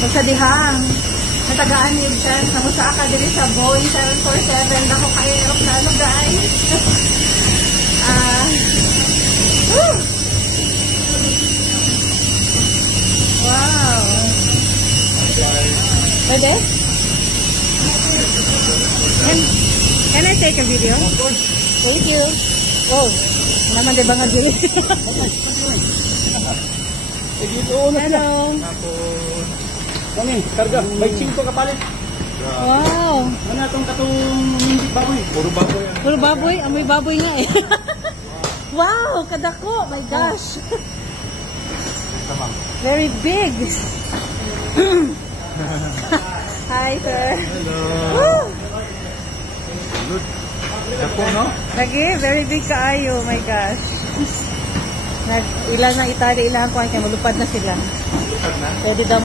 Sa dihang. Natagaan ni Jen. Namusa ka din sa Boeing 747. Ako kayo aeroplano guys. Wow. Pwede? Can I take a video? Thank you. Oh, naman di ba nga dili? Hello. Kami, karga. May 5 kapalit. Wow. Ano itong katong baboy? Puro baboy. Puro baboy? Amoy baboy nga eh. Wow, kadako. My gosh. Very big. Hi, sir. Hello. Good. Dako, no? Lagi, very big kaayo. My gosh. Ilan na itali, ilan ko ay malupad na sila. Lupad na? Pwede daw